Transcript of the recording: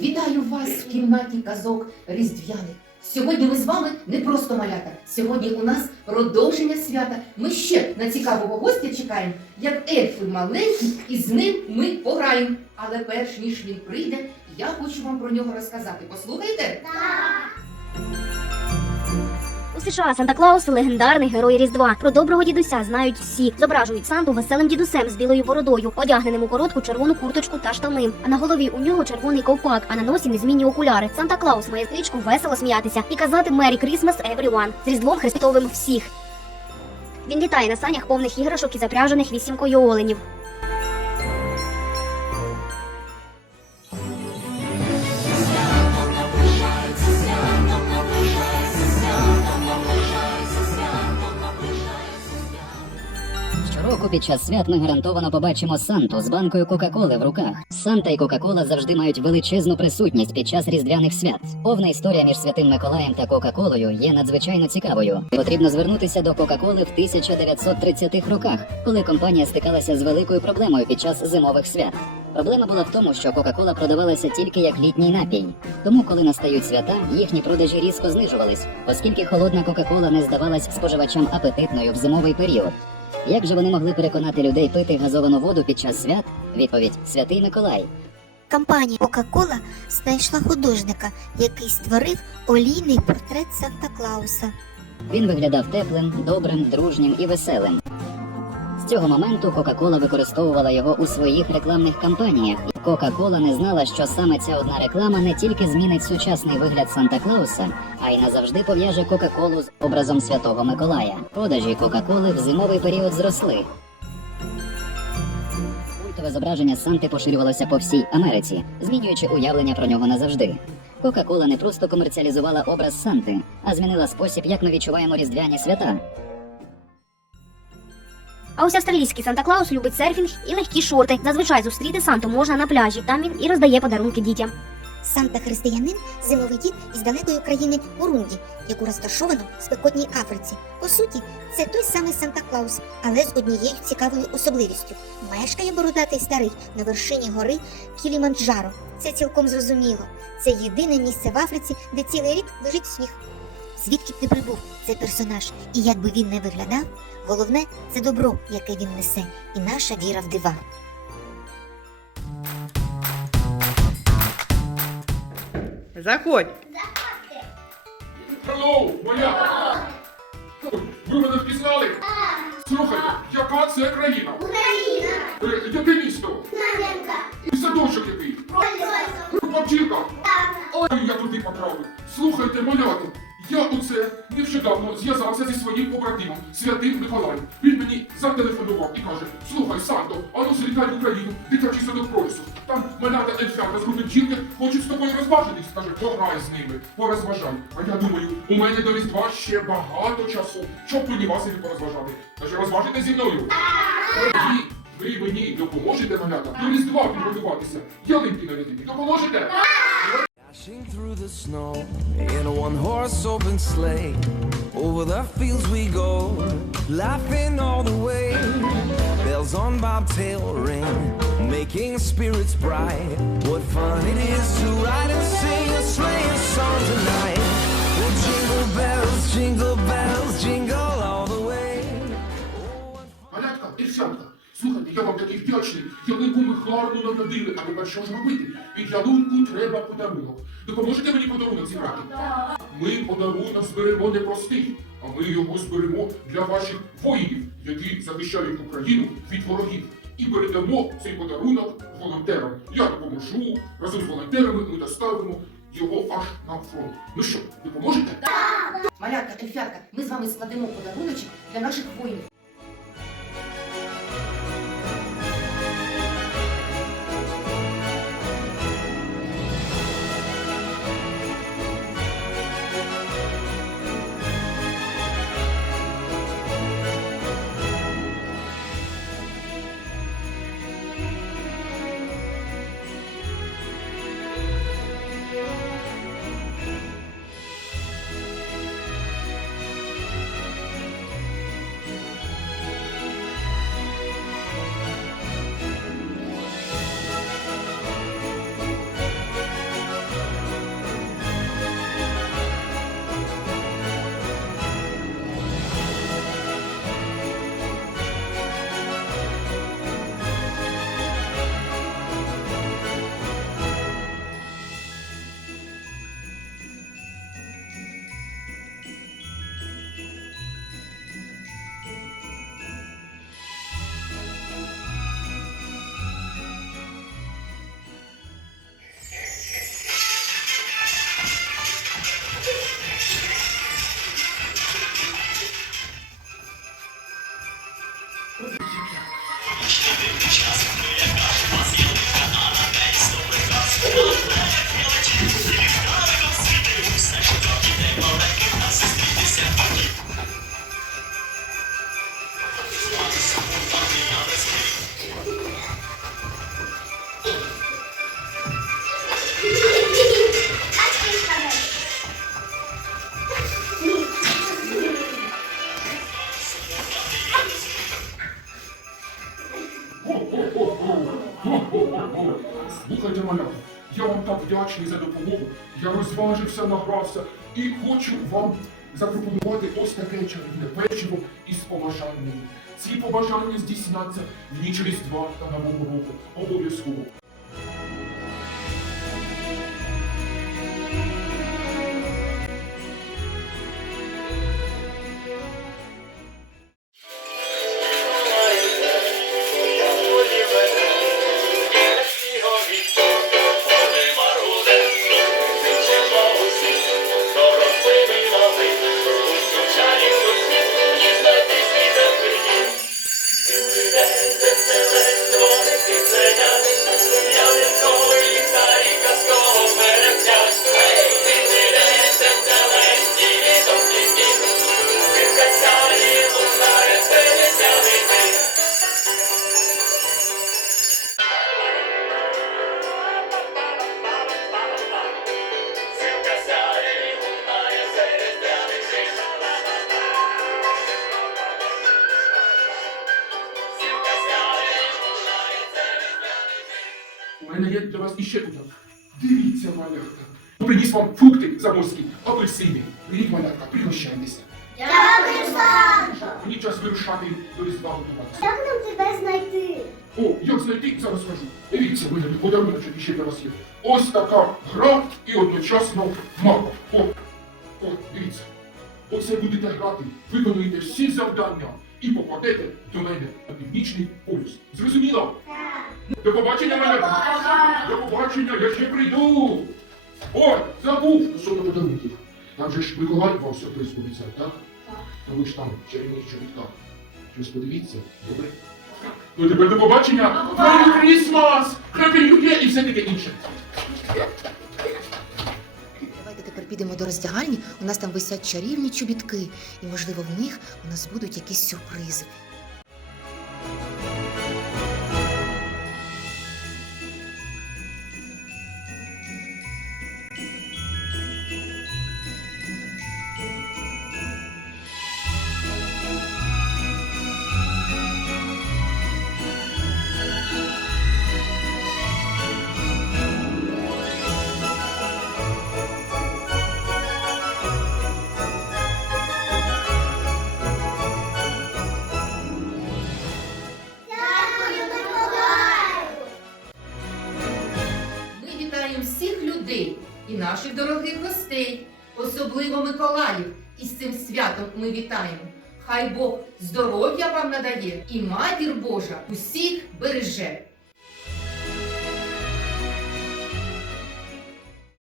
Вітаю вас в кімнаті казок різдвяних. Сьогодні ми з вами не просто малята. Сьогодні у нас продовження свята. Ми ще на цікавого гостя чекаємо, як ельфи маленькі, і з ним ми пограємо. Але перш ніж він прийде, я хочу вам про нього розказати. Послухайте? У США Санта Клаус легендарний герой Різдва. Про доброго дідуся знають всі. Зображують Санту веселим дідусем з білою бородою, одягненим у коротку червону курточку та штани. А на голові у нього червоний ковпак, а на носі незмінні окуляри. Санта Клаус має стрічку весело сміятися і казати Merry Christmas everyone з Різдвом Христовим всіх. Він літає на санях повних іграшок і запряжених вісімкою оленів. Щороку під час свят ми гарантовано побачимо Санту з банкою Кока-Коли в руках. Санта і Кока-Кола завжди мають величезну присутність під час різдвяних свят. Повна історія між святим Миколаєм та Кока-Колою є надзвичайно цікавою. Потрібно звернутися до Кока-Коли в 1930-х роках, коли компанія стикалася з великою проблемою під час зимових свят. Проблема була в тому, що Кока-Кола продавалася тільки як літній напій. Тому, коли настають свята, їхні продажі різко знижувались, оскільки холодна Кока-Кола не здавалась споживачам апетитною в зимовий період. Як же вони могли переконати людей пити газовану воду під час свят? Відповідь Святий Миколай. Компанія Кока-Кола знайшла художника, який створив олійний портрет Санта Клауса. Він виглядав теплим, добрим, дружнім і веселим. Цього моменту Кока-Кола використовувала його у своїх рекламних кампаніях. Кока-Кола не знала, що саме ця одна реклама не тільки змінить сучасний вигляд Санта Клауса, а й назавжди пов'яже Кока-Колу з образом Святого Миколая. Продажі Кока-Коли в зимовий період зросли. Культове зображення Санти поширювалося по всій Америці, змінюючи уявлення про нього назавжди. Кока-Кола не просто комерціалізувала образ Санти, а змінила спосіб, як ми відчуваємо різдвяні свята. А ось австралійський Санта Клаус любить серфінг і легкі шорти. Зазвичай зустріти Санту можна на пляжі. Там він і роздає подарунки дітям. Санта християнин зимовий дід із далекої країни Бурунді, яку розташовано в спекотній Африці. По суті, це той самий Санта Клаус, але з однією цікавою особливістю. Мешкає бородатий старий на вершині гори Кіліманджаро. Це цілком зрозуміло. Це єдине місце в Африці, де цілий рік лежить сніг. Звідки б не прибув цей персонаж, і як би він не виглядав, головне це добро, яке він несе, і наша віра в дива. Заходь. Хеллоу, моя! Ви мене впізнали? Слухайте, яка це країна? Україна! Е, яке місто? Знам'янка! І садочок який? Папчірка? Ой, я туди потрапив. Слухайте, малята, я оце нещодавно зв'язався зі своїм побратимом, святим Миколаєм. Він мені зателефонував і каже, слухай, Санто, а ну злітай в Україну, дитячий садок пролісу. Там малята ельфята з групи бджілки хочуть з тобою розважитись. Каже, пограй з ними, порозважай. А я думаю, у мене до Різдва ще багато часу, щоб мені вас і порозважати. Каже, розважите зі мною. Ви мені допоможете, малята, до Різдва підготуватися. Ялинки нарядити. Допоможете? Dashing through the snow in a one horse open sleigh. Over the fields we go, laughing all the way. Bells on bobtail ring, making spirits bright. What fun it is to ride and sing a sleighing song tonight. Jingle bells, jingle bells, jingle all the way. Oh, вам такий вдячний. Ялинку ми гарно нарядили, а тепер що ж робити? Під ялинку треба подарунок. Допоможете мені подарунок зібрати? Ми подарунок зберемо не простий, а ми його зберемо для ваших воїнів, які захищають Україну від ворогів. І передамо цей подарунок волонтерам. Я допоможу, разом з волонтерами ми доставимо його аж на фронт. Ну що, допоможете? Малятка, ельфятка, ми з вами складемо подаруночок для наших воїнів. Так вдячний за допомогу. Я розважився, награвся і хочу вам запропонувати ось таке чарівне печиво із побажаннями. Ці побажання здійсняться в ніч Різдва та Нового року. Обов'язково. Іще подарунок. Дивіться, малятка. Приніс вам фрукти заморські, апельсини. Беріть, малятка, пригощайтеся. Дякую, Санто! Мені час вирушати до Різдва готуватися. Як нам тебе знайти? О, як знайти, зараз скажу. Дивіться, мене подарунок ще для вас є. Ось така гра і одночасно мапа. О, о, дивіться. Оце будете грати, виконуєте всі завдання і попадете до мене на північний полюс. Зрозуміло? Так. До побачення, мене! До побачення, я ще прийду! Ой, забув стосовно подарунків. Там же ж Миколай вам сюрприз обіцяв, так? А ви ж там чарівні чобітка. Щось подивіться, добре? Ну тепер до побачення! Merry Christmas! Happy New Year і все таке інше. Давайте тепер підемо до роздягальні. У нас там висять чарівні чобітки, і можливо в них у нас будуть якісь сюрпризи. Вітаємо всіх людей і наших дорогих гостей, особливо Миколаїв. І з цим святом ми вітаємо. Хай Бог здоров'я вам надає і матір Божа усіх береже.